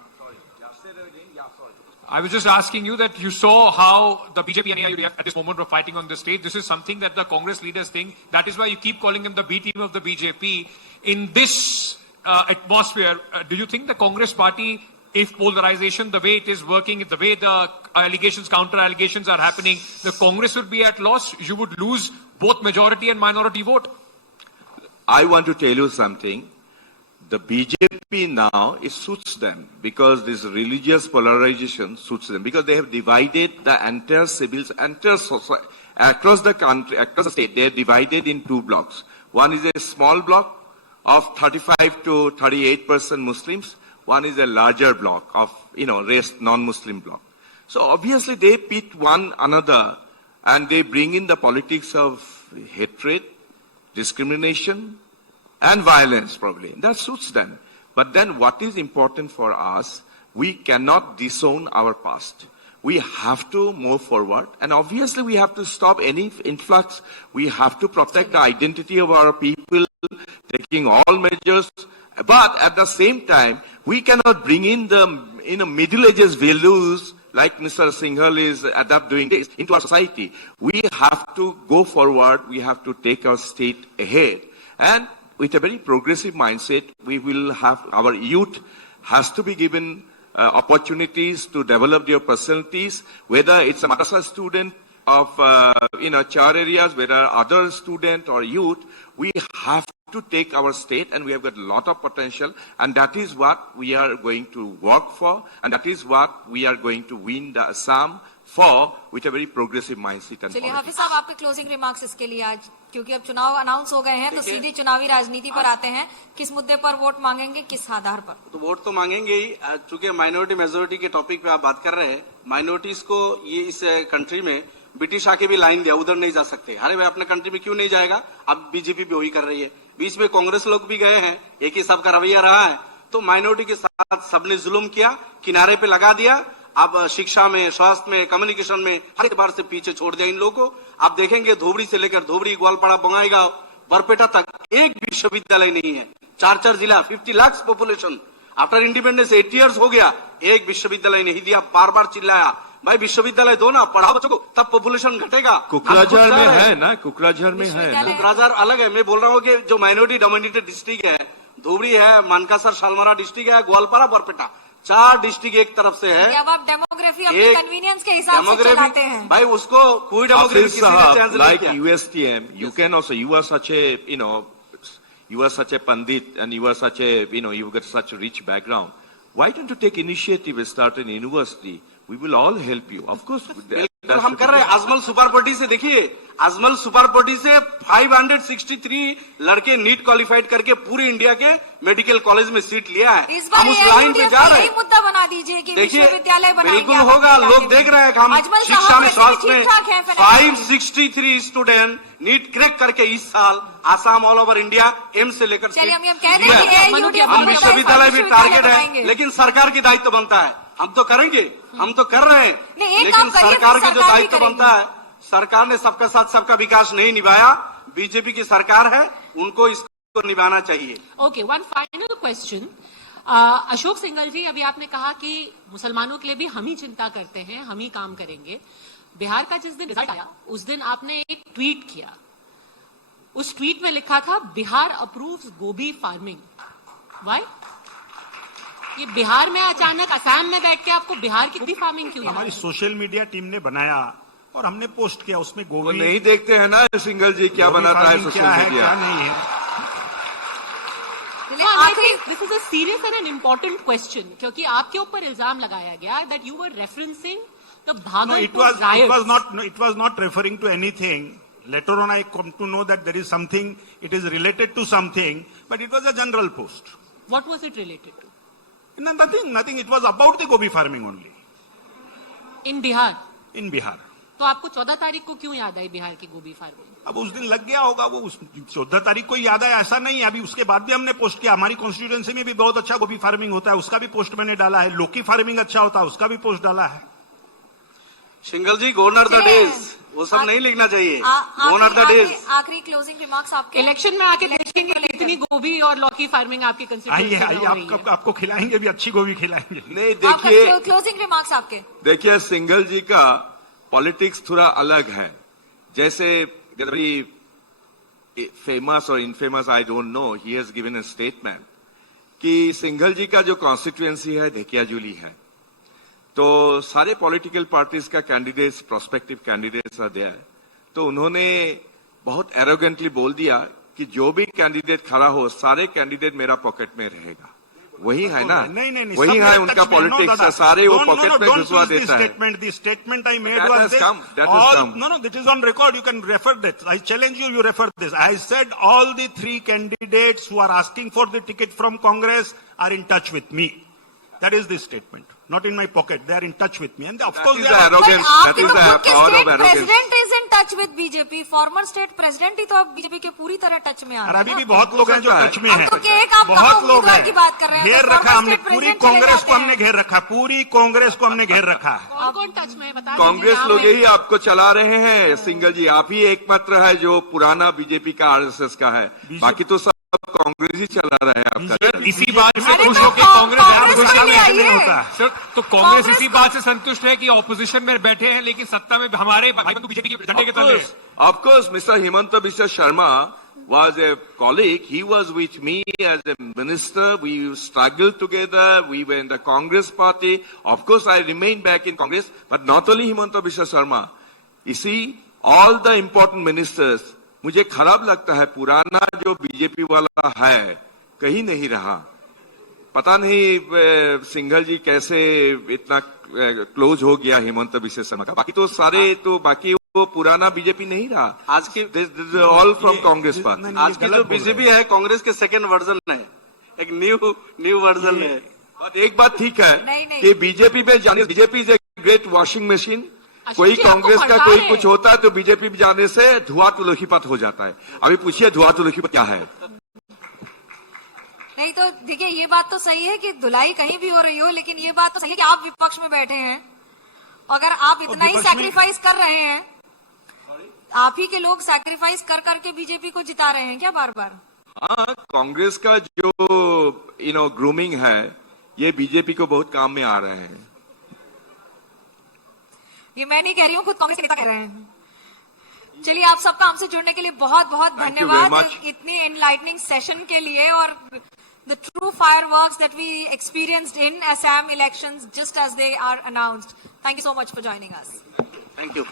I was just asking you that you saw how the BJP and AIUDF at this moment were fighting on the stage. This is something that the Congress leaders think. That is why you keep calling them the B team of the BJP. In this atmosphere, do you think the Congress party, if polarization, the way it is working, the way the allegations, counter allegations are happening, the Congress would be at loss? You would lose both majority and minority vote? I want to tell you something. The BJP now, it suits them because this religious polarization suits them because they have divided the entire civils, entire society, across the country, across the state. They are divided in two blocks. One is a small block of 35 to 38% Muslims. One is a larger block of, rest non-Muslim block. So obviously they pit one another and they bring in the politics of hatred, discrimination, and violence probably. That suits them. But then what is important for us, we cannot disown our past. We have to move forward. And obviously we have to stop any influx. We have to protect the identity of our people, taking all measures. But at the same time, we cannot bring in the Middle Ages values like Mr. Singhal is doing this into our society. We have to go forward. We have to take our state ahead. And with a very progressive mindset, we will have our youth has to be given opportunities to develop their personalities, whether it's a madrasa student of, char areas, whether other student or youth, we have to take our state and we have got a lot of potential and that is what we are going to work for and that is what we are going to win the Assam for with a very progressive mindset and चलिए politics. हाफिज साहब आपके क्लोजिंग रिमार्क्स इसके लिए आज, क्योंकि अब चुनाव अनाउंस हो गए हैं तो सीधी चुनावी राजनीति पर आते हैं। किस मुद्दे पर वोट मांगेंगे, किस आधार पर? तो वोट तो मांगेंगे ही, चूंकि माइनॉरिटी मेजोरिटी के टॉपिक पे आप बात कर रहे हैं। माइनॉरिटीज को ये इस कंट्री में ब्रिटिश आके भी लाइन दिया, उधर नहीं जा सकते। अरे भाई अपने कंट्री में क्यों नहीं जाएगा? अब बीजेपी भी वही कर रही है। बीच में कांग्रेस लोग भी गए हैं, एक ही सबका रवैया रहा है। तो माइनॉरिटी के साथ सबने जुल्म किया, किनारे पे लगा दिया। अब शिक्षा में, स्वास्थ्य में, कम्युनिकेशन में हर बार से पीछे छोड़ दिया इन लोगों को। आप देखेंगे धोबड़ी से लेकर धोबड़ी, ग्वालपाड़ा, बंगाईगांव, बरपेटा तक एक विश्वविद्यालय नहीं है। 4 जिला, 50 lakh population. After independence 8 years हो गया, एक विश्वविद्यालय नहीं दिया। बार बार चिल्लाया, भाई विश्वविद्यालय दो ना, पढ़ाओ बच्चों को, तब पॉपुलेशन घटेगा। कुकराझार में है ना, कुकराझार में है ना। कुकराझार अलग है। मैं बोल रहा हूँ कि जो माइनॉरिटी डोमिनेटेड डिस्ट्रिक्ट है, धोबड़ी है, मानकासर, शालमारा डिस्ट्रिक्ट है, ग्वालपाड़ा, बरपेटा, 4 डिस्ट्रिक्ट एक तरफ से है। अब आप डेमोग्राफी अपने कन्वीनियंस के हिसाब से चलाते हैं। भाई उसको कोई डेमोग्राफी किसी ने चेंज नहीं like किया। USTM, you can also, you are such a, you are such a pandit and you are such a, you've got such a rich background. Why don't you take initiative and start an university? We will all help you. Of course. बिल्कुल हम कर रहे हैं। अजमल सुपर पार्टी से देखिए, अजमल सुपर पार्टी से 563 लड़के नीट क्वालिफाइड करके पूरे इंडिया के मेडिकल कॉलेज में सीट लिया है। इस बार हम उस लाइन पे जा रहे यही हैं। मुद्दा बना दीजिए कि देखिए विश्वविद्यालय बनाएंगे। बिल्कुल होगा, लोग देख रहे हैं कि हम शिक्षा में, स्वास्थ्य में 563 स्टूडेंट नीट क्रैक करके इस साल Assam all over India AIIMS से लेकर चलिए हम ये कह दें कि AIUDF हम विश्वविद्यालय भी टारगेट है, लेकिन सरकार की दायित्व बनता है। हम तो करेंगे, हम तो कर रहे हैं, लेकिन सरकार का जो दायित्व बनता है, सरकार ने सबका साथ सबका विकास नहीं निभाया। बीजेपी की सरकार है, उनको इसको निभाना चाहिए। Okay, one final question. Ashok Singhal ji, अभी आपने कहा कि मुसलमानों के लिए भी हम ही चिंता करते हैं, हम ही काम करेंगे। बिहार का जिस दिन रिजल्ट आया उस दिन आपने एक ट्वीट किया, उस ट्वीट में लिखा था बिहार अप्रूव्स गोभी फार्मिंग। व्हाई? ये बिहार में अचानक असम में बैठ के आपको बिहार की गोभी फार्मिंग क्यों? हमारी सोशल मीडिया टीम ने बनाया और हमने पोस्ट किया, उसमें वो गोभी नहीं देखते हैं ना सिंगल जी क्या बनाता है सोशल क्या है मीडिया। क्या नहीं है। This is a serious and an important question, क्योंकि आपके ऊपर इल्जाम लगाया गया that you were referencing the No, Bhagalpur it was not referring to anything. Later on, I come to know that there is something, it is related to something, but it was a general post. What was it related to? No, nothing. It was about the gobi farming only in Bihar? in Bihar. तो आपको 14 तारीख को क्यों याद आई बिहार की गोभी फार्मिंग? अब उस दिन लग गया होगा, वो 14 तारीख को याद आया ऐसा नहीं है। अभी उसके बाद भी हमने पोस्ट किया, हमारी कॉन्स्टिट्यूएंसी में भी बहुत अच्छा गोभी फार्मिंग होता है, उसका भी पोस्ट मैंने डाला है। लौकी फार्मिंग अच्छा होता है, उसका भी पोस्ट डाला है। Singhal ji, gone are the days, वो सब नहीं लिखना चाहिए। Gone are the days. आखिरी क्लोजिंग रिमार्क्स आपके। इलेक्शन में आके देखेंगे कितनी गोभी और लौकी फार्मिंग आपकी आइए कंसिडरेशन आपको खिलाएंगे भी, अच्छी गोभी खिलाएंगे। नहीं, देखिए क्लोजिंग रिमार्क्स आपके। देखिए, सिंघल जी का पॉलिटिक्स थोड़ा अलग है। जैसे फेमस और infamous I don't know, he has given a statement कि सिंघल जी का जो कॉन्स्टिट्यूएंसी है ढेकियाजुली है, तो सारे पॉलिटिकल पार्टीज का candidates, prospective candidates are there. तो उन्होंने बहुत एरोगेंटली बोल दिया कि जो भी कैंडिडेट खड़ा हो, सारे कैंडिडेट मेरा पॉकेट में रहेगा। वही है ना? नहीं, वही है उनका पॉलिटिक्स, सारे वो पॉकेट में घुसवा देता है। The statement I made That was has this. come. That has come. No, this is on record. You can refer that. I challenge you. You refer this. I said all the 3 candidates who are asking for the ticket from Congress are in touch with me. That is the statement. Not in my pocket. They are in touch with me. And of course, they are. Arrogance. That is the power of arrogance. President is in touch with BJP, former state president ही तो अब बीजेपी के पूरी तरह टच में आ और रहे अभी हैं भी ना। बहुत लोग हैं जो टच में हैं। अब तो क्या एक आप बहुत लोग उम्मीदवार हैं। की बात कर रहे हैं, घेर तो रखा former हमने, state पूरी president चले कांग्रेस को जाते हमने हैं। घेर रखा, पूरी कांग्रेस को हमने घेर रखा। कौन कौन टच में है बता कांग्रेस लोग यही आपको चला रहे हैं। सिंघल जी, आप ही एकमात्र है जो पुराना बीजेपी का, आरएसएस का है, बाकी तो सब कांग्रेस ही चला रहा है आपका। इसी बात से अरे खुश तो हो के कांग्रेस कांग्रेस वाले ऐसे आइए। नहीं होता। सर, तो कांग्रेस इसी बात से संतुष्ट है कि ऑपोजिशन में बैठे हैं, लेकिन सत्ता में हमारे भाई बंधु बीजेपी के झंडे के तले हैं। Of course, Mr. Himanta Biswa Sharma was a colleague. He was with me as a minister. We struggled together. We were in the Congress party. Of course, I remained back in Congress. But not only Himanta Biswa Sharma. You see, all the important ministers, मुझे खराब लगता है पुराना जो बीजेपी वाला है कहीं नहीं रहा। पता नहीं सिंघल जी कैसे इतना क्लोज हो गया हिमंत बिस्वा शर्मा का। बाकी तो सारे तो बाकी वो पुराना बीजेपी नहीं रहा। आज की ऑल फ्रॉम कांग्रेस पार्टी। आज की जो बीजेपी है, कांग्रेस के सेकेंड वर्जन है, एक न्यू वर्जन है। और एक बात ठीक है नहीं। कि बीजेपी में जाने, BJP is a great washing machine. Ashok कोई जी, आपको कांग्रेस का भड़का कोई रहे कुछ हैं। होता है तो बीजेपी में जाने से धुआं तुलसीपत हो जाता है। अभी पूछिए धुआं तुलसीपत क्या है? नहीं तो देखिए, ये बात तो सही है कि धुलाई कहीं भी हो रही हो, लेकिन ये बात तो सही है कि आप विपक्ष में बैठे हैं। अगर आप इतना ही विपक्ष में- सैक्रिफाइस कर रहे हैं, आप ही के लोग सैक्रिफाइस कर करके बीजेपी को जिता रहे हैं क्या बार बार? हाँ, कांग्रेस का जो ग्रूमिंग है, ये बीजेपी को बहुत काम में आ रहे हैं। ये मैं नहीं कह रही हूँ, खुद कांग्रेस के नेता कह रहे हैं। चलिए, आप सबका हमसे जुड़ने के लिए बहुत बहुत Thank you very धन्यवाद, much. इतनी एनलाइटनिंग सेशन के लिए, और the true fireworks that we experienced in Assam elections just as they are announced. Thank you so much for joining us. Thank you.